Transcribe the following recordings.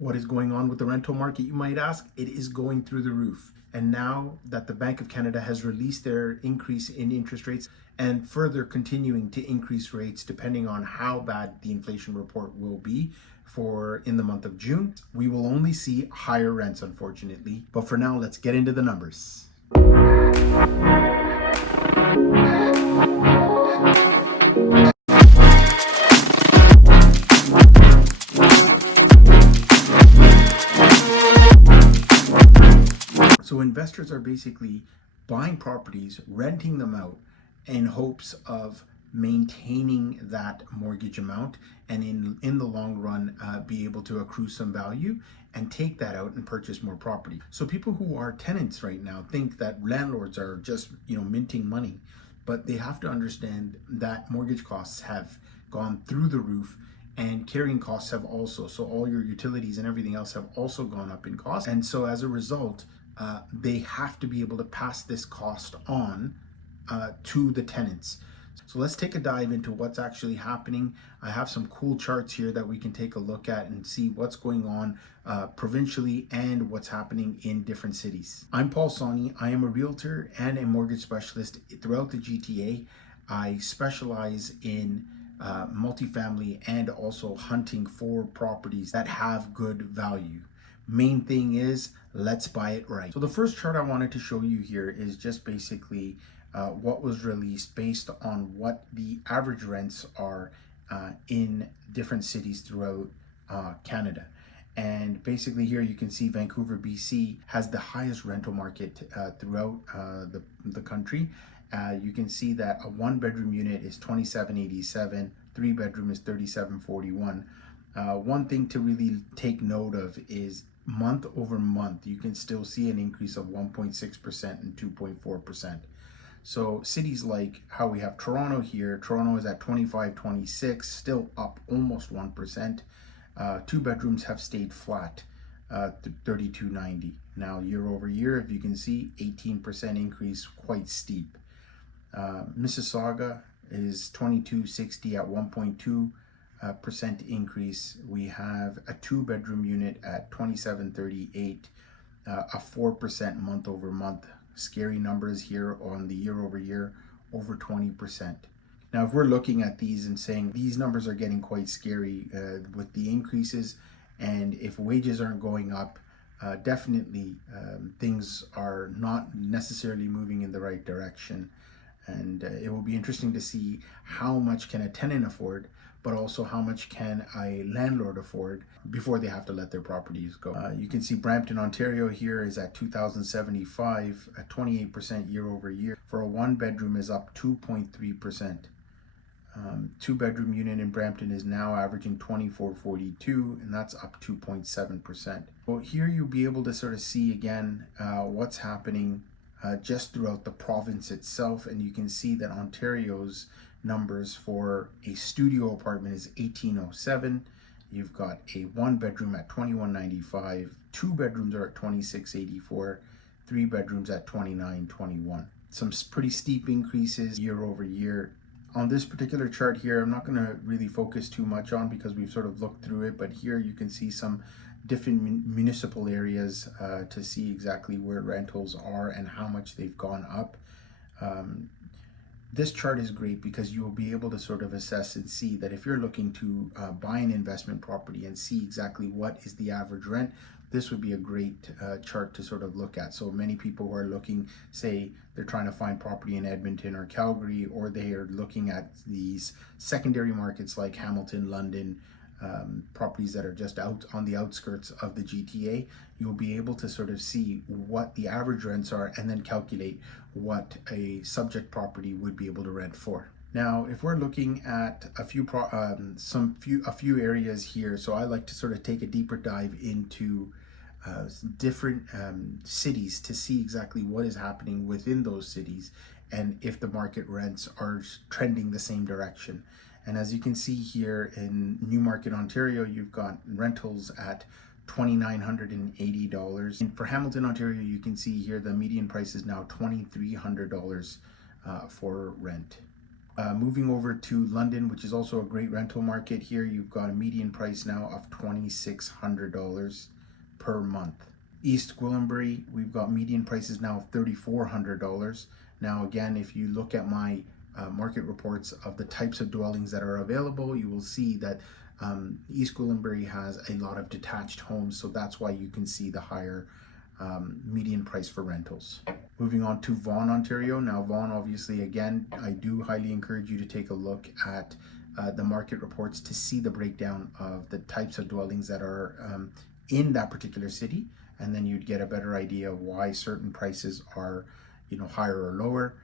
What is going on with the rental market, you might ask? It is going through the roof. And now that the Bank of Canada has released their increase in interest rates and further continuing to increase rates depending on how bad the inflation report will be for in the month of June, we will only see higher rents, unfortunately. But for now, let's get into the numbers. So investors are basically buying properties, renting them out in hopes of maintaining that mortgage amount and in the long run be able to accrue some value and take that out and purchase more property. So people who are tenants right now think that landlords are just minting money, but they have to understand that mortgage costs have gone through the roof and carrying costs have also. So all your utilities and everything else have also gone up in cost. And so as a result, they have to be able to pass this cost on to the tenants. So let's take a dive into what's actually happening. I have some cool charts here that we can take a look at and see what's going on provincially and what's happening in different cities. I'm Paul Sawhney. I am a realtor and a mortgage specialist throughout the GTA. I specialize in multifamily and also hunting for properties that have good value. Main thing is, let's buy it right. So the first chart I wanted to show you here is just basically what was released based on what the average rents are in different cities throughout Canada. And basically here you can see Vancouver, BC has the highest rental market throughout the country. You can see that a 1-bedroom unit is $27.87, 3-bedroom is $37.41. One thing to really take note of is month over month, you can still see an increase of 1.6% and 2.4%. So cities like how we have Toronto here, Toronto is at 25.26, still up almost 1%. 2 bedrooms have stayed flat, 32.90. Now year over year, if you can see, 18% increase, quite steep. Mississauga is 22.60 at 1.2% increase. We have a 2-bedroom unit at 27.38, a 4% month over month. Scary numbers here on the year over year, over 20%. Now, if we're looking at these and saying these numbers are getting quite scary with the increases, and if wages aren't going up, definitely things are not necessarily moving in the right direction. And it will be interesting to see how much can a tenant afford, but also how much can a landlord afford before they have to let their properties go. You can see Brampton, Ontario here is at $2,075, a 28% year over year. For a 1-bedroom is up 2.3%. 2-bedroom unit in Brampton is now averaging $24.42, and that's up 2.7%. Well, here you'll be able to sort of see again what's happening just throughout the province itself, and you can see that Ontario's numbers for a studio apartment is $1,807. You've got a 1-bedroom at $21.95, 2 bedrooms are at $26.84, 3 bedrooms at $29.21. Some pretty steep increases year over year. On this particular chart here, I'm not going to really focus too much on because we've sort of looked through it, but here you can see some different municipal areas to see exactly where rentals are and how much they've gone up. This chart is great because you will be able to sort of assess and see that if you're looking to buy an investment property and see exactly what is the average rent, this would be a great chart to sort of look at. So many people who are looking, say they're trying to find property in Edmonton or Calgary, or they are looking at these secondary markets like Hamilton, London, properties that are just out on the outskirts of the GTA, you'll be able to sort of see what the average rents are and then calculate what a subject property would be able to rent for. Now, if we're looking at a few areas here, so I like to sort of take a deeper dive into different cities to see exactly what is happening within those cities and if the market rents are trending the same direction. And as you can see here in Newmarket, Ontario, you've got rentals at $2,980. And for Hamilton, Ontario, you can see here the median price is now $2,300 for rent. Moving over to London, which is also a great rental market. Here you've got a median price now of $2,600 per month. East Gwillimbury, we've got median prices now of $3,400. Now again, if you look at my market reports of the types of dwellings that are available, you will see that East Gwillimbury has a lot of detached homes, so that's why you can see the higher median price for rentals. Moving on to Vaughan, Ontario. Now Vaughan, obviously, again, I do highly encourage you to take a look at the market reports to see the breakdown of the types of dwellings that are in that particular city, and then you'd get a better idea of why certain prices are, higher or lower.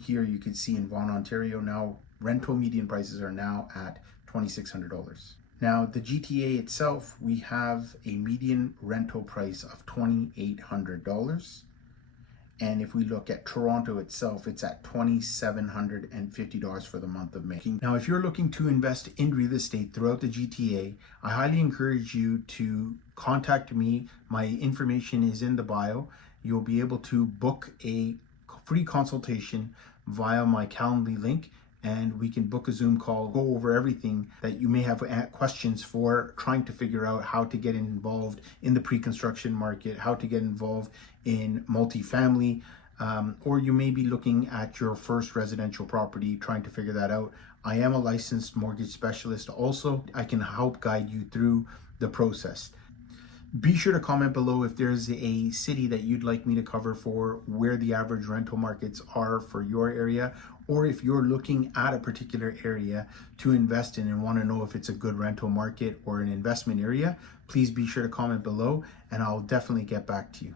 Here you can see in Vaughan, Ontario, now rental median prices are now at $2,600. Now the GTA itself, we have a median rental price of $2,800. And if we look at Toronto itself, it's at $2,750 for the month of May. Now, if you're looking to invest in real estate throughout the GTA, I highly encourage you to contact me. My information is in the bio. You'll be able to book a free consultation via my Calendly link, and we can book a Zoom call, go over everything that you may have questions for, trying to figure out how to get involved in the pre-construction market, how to get involved in multifamily, or you may be looking at your first residential property, trying to figure that out. I am a licensed mortgage specialist also. I can help guide you through the process. Be sure to comment below if there's a city that you'd like me to cover for where the average rental markets are for your area, or if you're looking at a particular area to invest in and want to know if it's a good rental market or an investment area. Please be sure to comment below and I'll definitely get back to you.